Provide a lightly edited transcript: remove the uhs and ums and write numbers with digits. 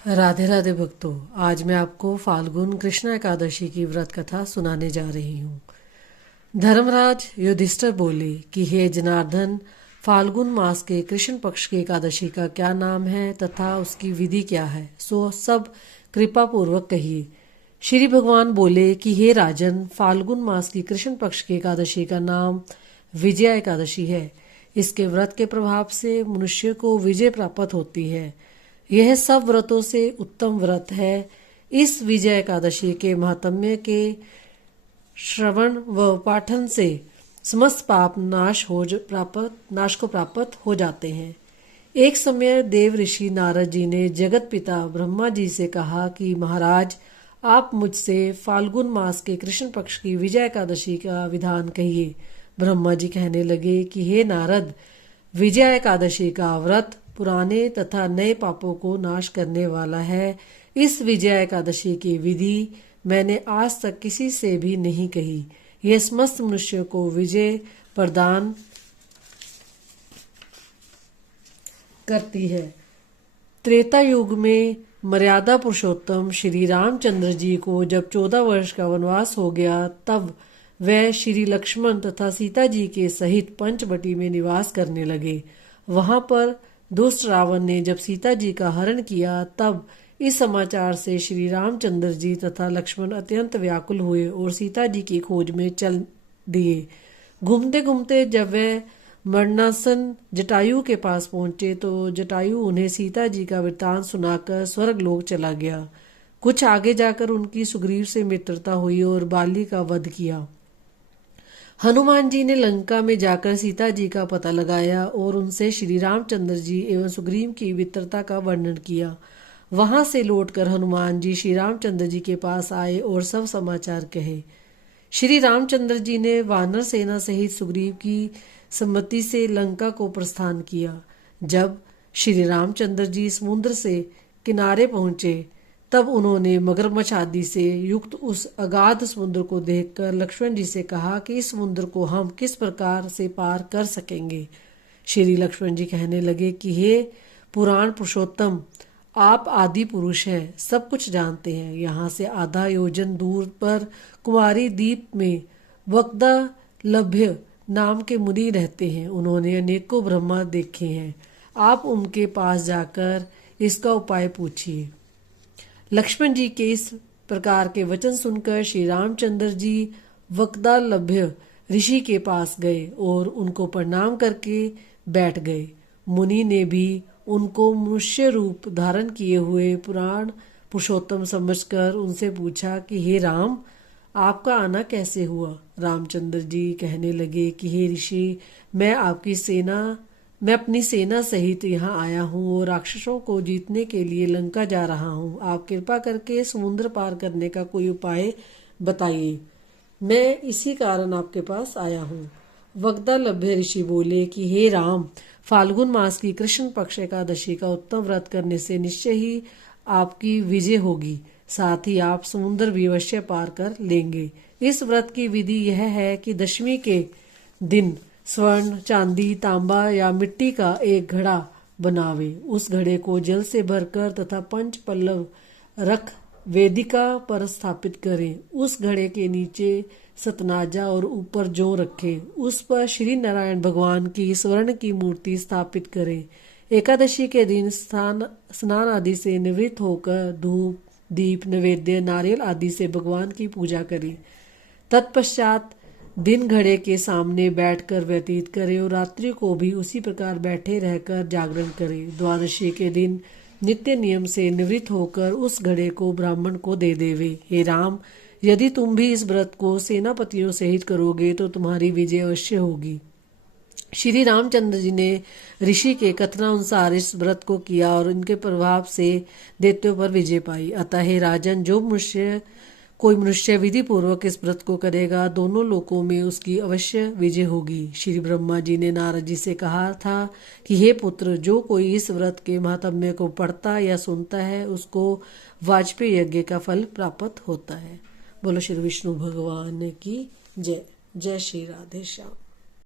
राधे राधे भक्तों, आज मैं आपको फाल्गुन कृष्ण एकादशी की व्रत कथा सुनाने जा रही हूँ। धर्मराज युधिष्ठिर बोले कि हे जनार्दन, फाल्गुन मास के कृष्ण पक्ष की एकादशी का क्या नाम है तथा उसकी विधि क्या है, सो सब कृपा पूर्वक कहिए। श्री भगवान बोले कि हे राजन, फाल्गुन मास की कृष्ण पक्ष की एकादशी का नाम विजया एकादशी है। इसके व्रत के प्रभाव से मनुष्य को विजय प्राप्त होती है। यह सब व्रतों से उत्तम व्रत है। इस विजय एकादशी के महात्म्य के श्रवण व पाठन से समस्त पाप नाश को प्राप्त हो जाते हैं। एक समय देव ऋषि नारद जी ने जगत पिता ब्रह्मा जी से कहा कि महाराज, आप मुझसे फाल्गुन मास के कृष्ण पक्ष की विजय एकादशी का विधान कहिए। ब्रह्मा जी कहने लगे कि हे नारद, विजय एकादशी का व्रत पुराने तथा नए पापों को नाश करने वाला है। इस विजय एकादशी की विधि मैंने आज तक किसी से भी नहीं कही। यह समस्त मनुष्य को विजय प्रदान करती है। त्रेता युग में मर्यादा पुरुषोत्तम श्री रामचंद्र जी को जब 14 वर्ष का वनवास हो गया, तब वह श्री लक्ष्मण तथा सीता जी के सहित पंचवटी में निवास करने लगे। वहां पर दुष्ट रावण ने जब सीता जी का हरण किया, तब इस समाचार से श्री रामचंद्र जी तथा लक्ष्मण अत्यंत व्याकुल हुए और सीता जी की खोज में चल दिए। घूमते घूमते जब वे मरणासन जटायु के पास पहुंचे, तो जटायु उन्हें सीता जी का वृत्तांत सुनाकर स्वर्गलोक चला गया। कुछ आगे जाकर उनकी सुग्रीव से मित्रता हुई और बाली का वध किया। हनुमान जी ने लंका में जाकर सीता जी का पता लगाया और उनसे श्री रामचंद्र जी एवं सुग्रीव की मित्रता का वर्णन किया। वहां से लौटकर हनुमान जी श्री रामचंद्र जी के पास आए और सब समाचार कहे। श्री रामचंद्र जी ने वानर सेना सहित सुग्रीव की सम्मति से लंका को प्रस्थान किया। जब श्री रामचंद्र जी समुद्र से किनारे पहुंचे, तब उन्होंने मगरमच्छ आदि से युक्त उस अगाध समुद्र को देखकर लक्ष्मण जी से कहा कि इस समुद्र को हम किस प्रकार से पार कर सकेंगे। श्री लक्ष्मण जी कहने लगे कि हे पुराण पुरुषोत्तम, आप आदि पुरुष हैं, सब कुछ जानते हैं। यहाँ से आधा योजन दूर पर कुमारी द्वीप में वक्दा लभ्य नाम के मुनि रहते हैं। उन्होंने अनेकों ब्रह्मा देखे हैं। आप उनके पास जाकर इसका उपाय पूछिए। लक्ष्मण जी के इस प्रकार के वचन सुनकर श्री रामचंद्र जी वक्दालभ्य ऋषि के पास गए और उनको प्रणाम करके बैठ गए। मुनि ने भी उनको मनुष्य रूप धारण किए हुए पुराण पुरुषोत्तम समझकर उनसे पूछा कि हे राम, आपका आना कैसे हुआ। रामचंद्र जी कहने लगे कि हे ऋषि, मैं अपनी सेना सहित यहाँ आया हूँ और राक्षसों को जीतने के लिए लंका जा रहा हूँ। आप कृपा करके समुद्र पार करने का कोई उपाय बताइए। मैं इसी कारण आपके पास आया हूँ। वक्दालभ्य ऋषि बोले कि हे राम, फाल्गुन मास की कृष्ण पक्ष एकादशी का उत्तम व्रत करने से निश्चय ही आपकी विजय होगी। साथ ही आप समुद्र भी अवश्य पार कर लेंगे। इस व्रत की विधि यह है कि दशमी के दिन स्वर्ण, चांदी, तांबा या मिट्टी का एक घड़ा बनावे। उस घड़े को जल से भरकर तथा 5 पल्लव रख वेदिका पर स्थापित करें। उस घड़े के नीचे सतनाजा और ऊपर जौ रखें। उस पर श्री नारायण भगवान की स्वर्ण की मूर्ति स्थापित करें। एकादशी के दिन स्नान आदि से निवृत्त होकर धूप, दीप, नैवेद्य, नारियल आदि से भगवान की पूजा करें। तत्पश्चात दिन घड़े के सामने बैठकर व्यतीत करें और रात्रि को भी उसी प्रकार बैठे रहकर जागरण करें। द्वादशी के दिन नित्य नियम से निवृत्त होकर उस घड़े को ब्राह्मण को दे देवे। हे राम, यदि तुम भी इस व्रत को सेनापतियों सहित करोगे तो तुम्हारी विजय अवश्य होगी। श्री रामचंद्र जी ने ऋषि के कथनानुसार इस व्रत को किया और उनके प्रभाव से दैत्यों पर विजय पाई। अतः हे राजन, कोई मनुष्य विधि पूर्वक इस व्रत को करेगा, दोनों लोकों में उसकी अवश्य विजय होगी। श्री ब्रह्मा जी ने नारद जी से कहा था कि हे पुत्र, जो कोई इस व्रत के महात्म्य को पढ़ता या सुनता है, उसको वाजपेयी यज्ञ का फल प्राप्त होता है। बोलो श्री विष्णु भगवान की जय। जय श्री राधे श्याम।